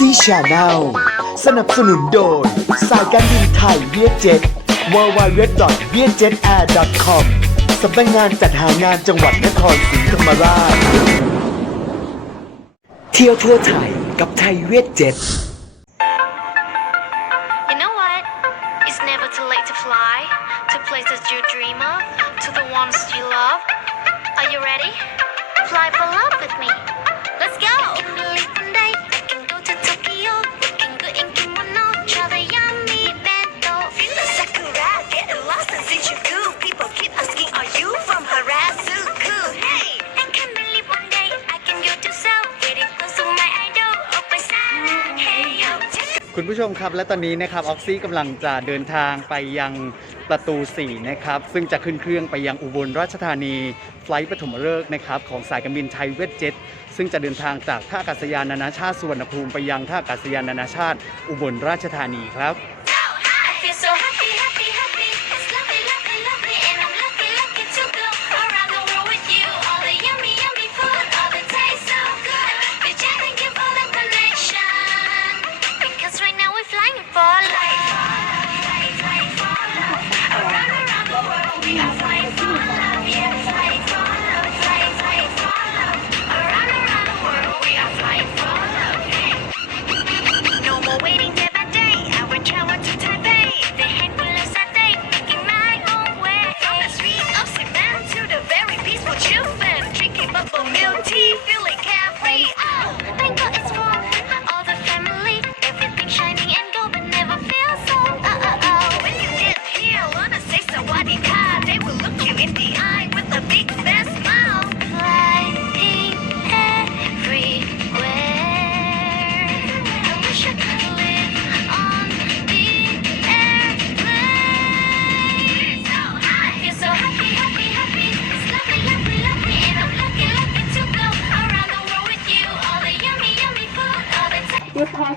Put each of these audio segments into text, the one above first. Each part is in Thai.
Oxy Channel สนับสนุนโดย สายการบินไทยเวียดเจ็ต w w w v i e t j e t a i r c o m สำนักงานจัดหางานจังหวัดนครศรีธรรมราช เที่ยวทั่วไทยกับไทยเวียดเจ็ต คุณผู้ชมครับและตอนนี้นะครับออกซี่กำลังจะเดินทางไปยังประตู4นะครับซึ่งจะขึ้นเครื่องไปยังอุบลราชธานีไฟลท์ปฐมฤกษ์นะครับของสายการบินไทยเวทเจ็ตซึ่งจะเดินทางจากท่าอากาศยานนานาชาติสุวรรณภูมิไปยังท่าอากาศยานนานาชาติ อุบลราชธานีครับ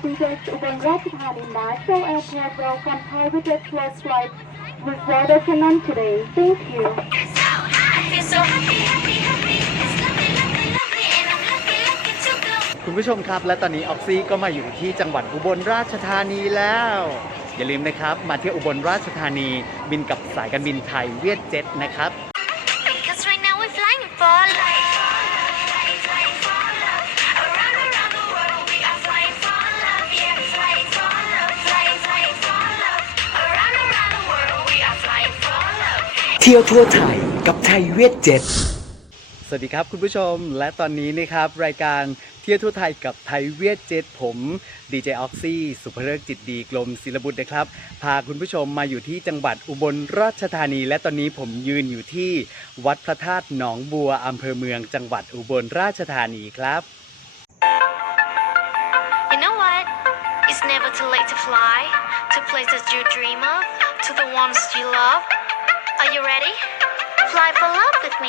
passengers, Ubon Ratchathani National Airport welcome private first flight with Rwanda Canon today. Thank you. So high, feel so happy, happy, happy. It's lovely, lovely, lovely, and I'm lucky, lucky to go. คุณผู้ชมครับ และตอนนี้ออกซี่ก็มาอยู่ที่จังหวัดอุบลราชธานีแล้ว อย่าลืมนะครับ มาเที่ยวอุบลราชธานีบินกับสายการบินไทยเวียดเจ็ตนะครับ Because right now we're flying for life. เที่ยวทั่วไทยกับไทยเวียดเจ็ตสวัสดีครับคุณผู้ชมและตอนนี้นะครับ รายการเที่ยวทั่วไทยกับไทยเวียดเจ็ตผมดีเจออกซี่สุภเริกจิตดีกลมศิลบุตรนะครับ พาคุณผู้ชมมาอยู่ที่จังหวัดอุบลราชธานี และตอนนี้ผมยืนอยู่ที่วัดพระธาตุหนองบัวอำเภอเมืองจังหวัดอุบลราชธานีครับ You know what? It's never too late to fly to places you dream of, to the ones you love. Are you ready? Fly for love with me.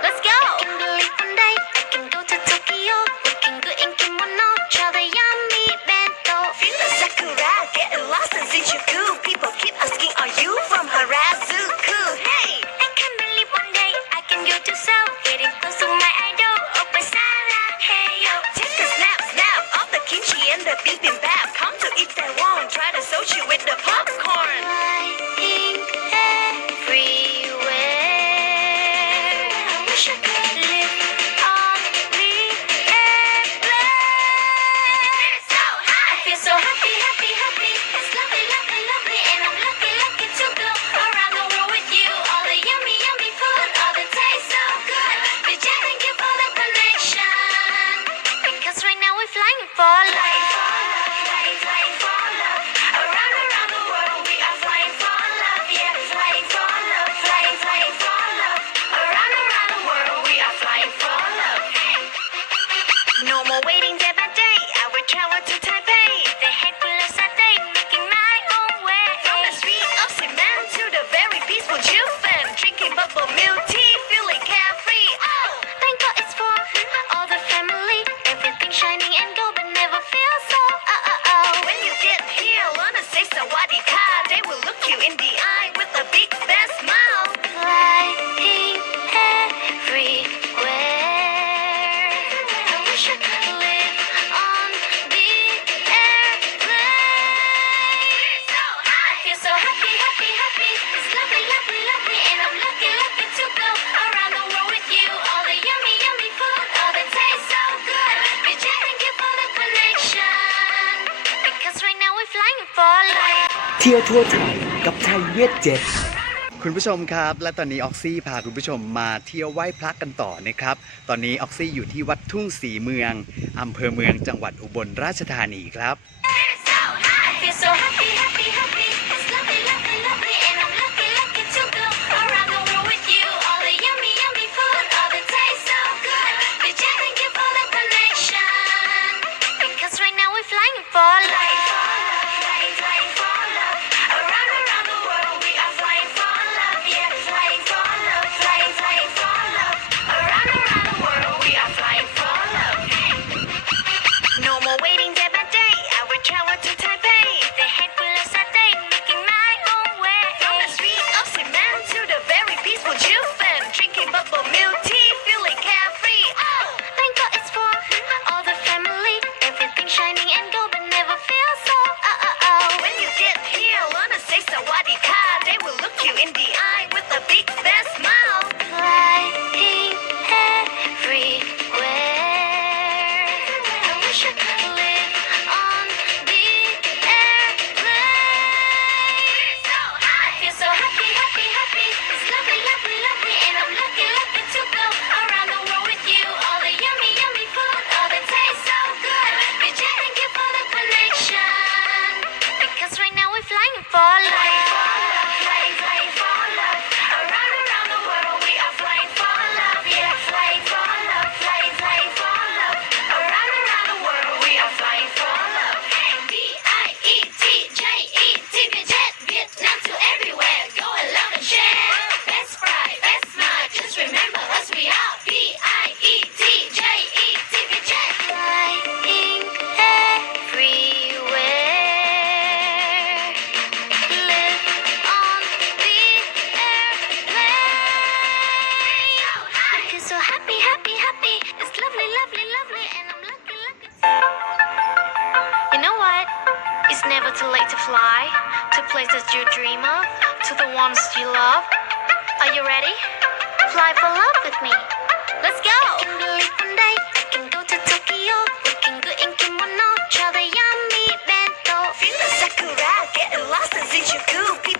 Let's go! I can believe one day I can go to Tokyo, looking good in kimono, try the yummy bento. Feel the sakura, getting lost in Shinjuku. People keep asking, are you from Harajuku? Hey! I can't believe one day I can go to Seoul, getting close to my idol, open side. Hey yo, Take a snap, snap of the kimchi and the bibimbap. Come to eat that one, try the soju with the popcorn. Because right now we're flying for life. เที่ยวทั่วไทยกับไทยเวทเจ็ดคุณผู้ชมครับ และตอนนี้ออกซี่พาคุณผู้ชมมาเที่ยวไหว้พระกันต่อนะครับ ตอนนี้ออกซี่อยู่ที่วัดทุ่งสีเมืองอำเภอเมืองจังหวัดอุบลราชธานีครับ India. so happy, happy, happy. It's lovely, lovely, lovely, and I'm lucky, lucky. You know what? It's never too late to fly to places you dream of, to the ones you love. Are you ready? Fly for love with me. Let's go. Can one day can go to Tokyo. We can go in kimono, try the yummy bento. Feel the sakura, lost in Shinjuku.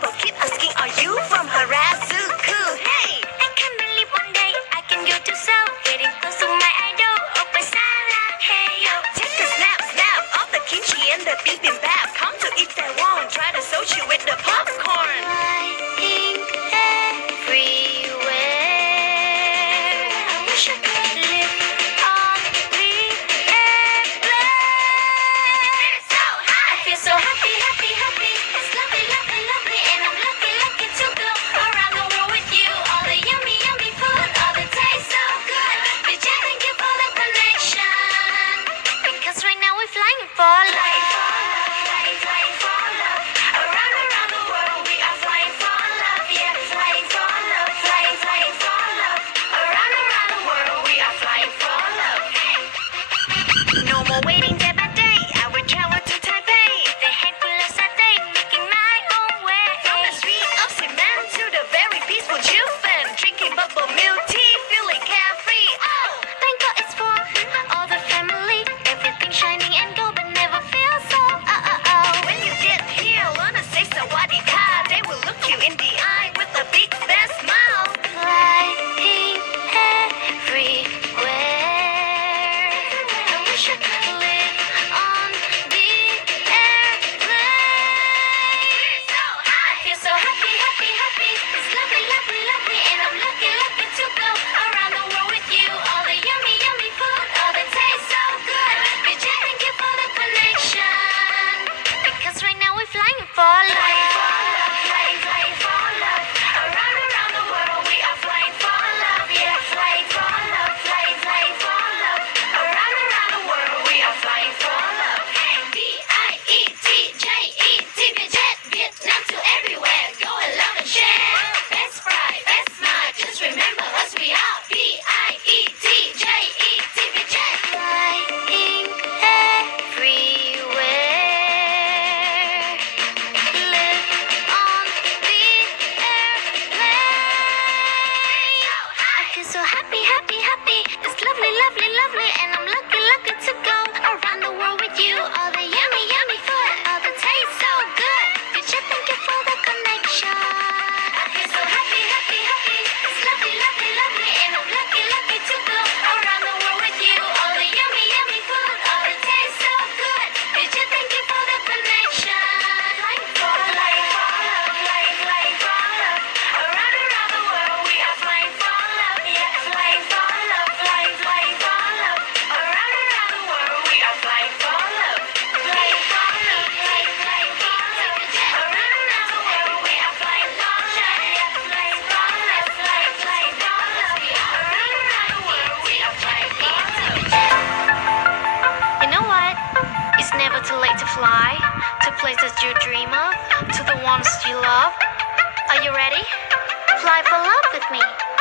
fly for love with me.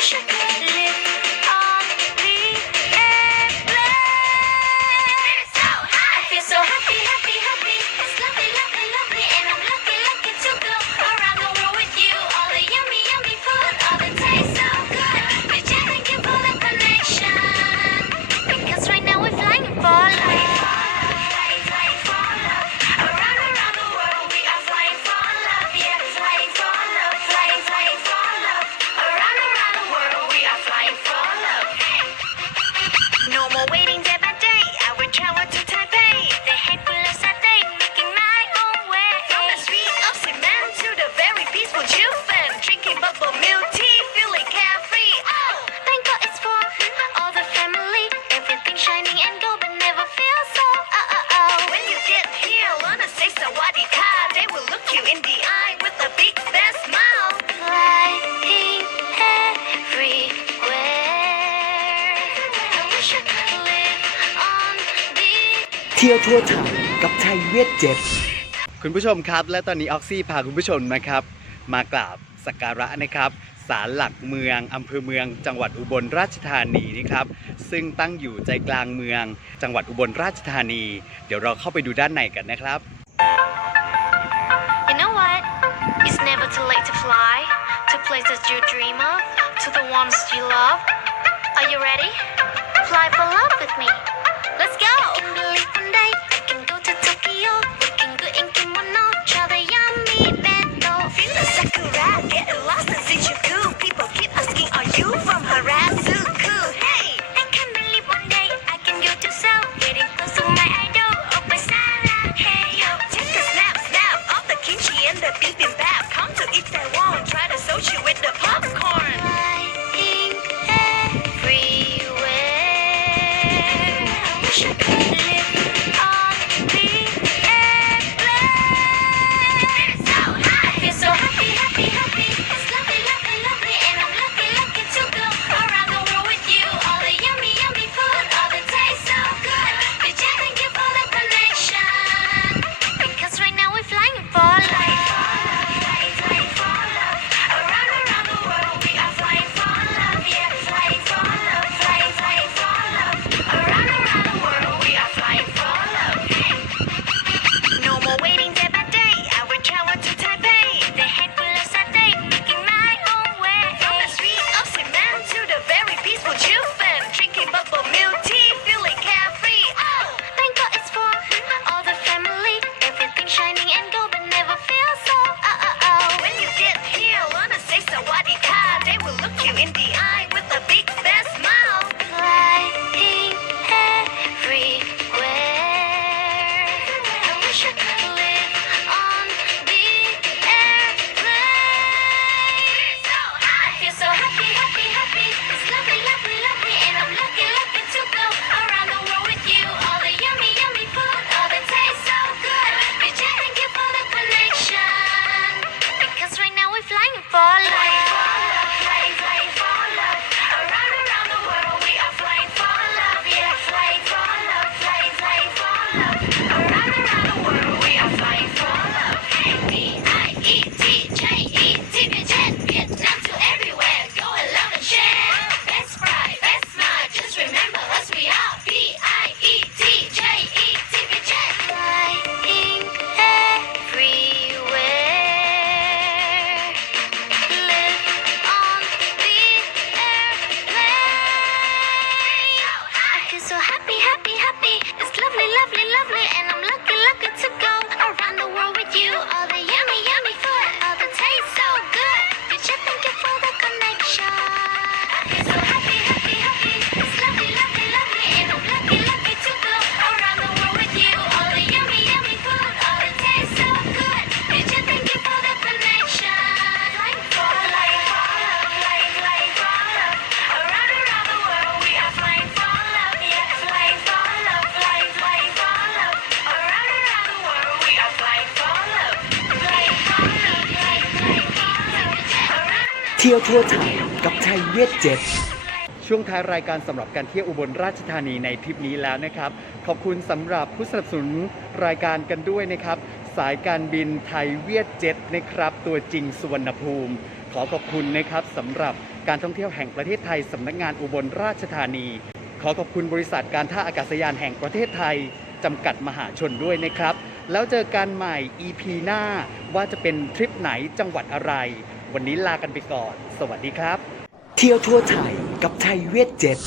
check it. เที่ยวทั่วไทยกับไทยเวทเจ็บคุณผู้ชมครับ และตอนนี้ออกซี่พาคุณผู้ชมนะครับ มากราบสักการะนะครับศาลหลักเมืองอำเภอเมือง จังหวัดอุบลราชธานีนี่ครับ ซึ่งตั้งอยู่ใจกลางเมือง จังหวัดอุบลราชธานี เดี๋ยวเราเข้าไปดูด้านในกันนะครับ You know what? It's never too late to fly to places you dream of, to the ones you love. Are you ready? Fly for love with me. ที่ยวทั่วไทยกับไทยเวียดเจ็ตช่วงท้ายรายการสำหรับการเที่ยวอุบลราชธานีในทริปนี้แล้วนะครับ ขอบคุณสำหรับผู้สนับสนุนรายการกันด้วยนะครับ สายการบินไทยเวียดเจ็ตนะครับ ตัวจริงสุวรรณภูมิ ขอขอบคุณนะครับสำหรับการท่องเที่ยวแห่งประเทศไทยสำนักงานอุบลราชธานี ขอขอบคุณบริษัทการท่าอากาศยานแห่งประเทศไทยจำกัดมหาชนด้วยนะครับ แล้วเจอกันใหม่ EP หน้าว่าจะเป็นทริปไหนจังหวัดอะไร วันนี้ลากันไปก่อน สวัสดีครับ เที่ยวทั่วไทยกับไทยเวียดเจ็ต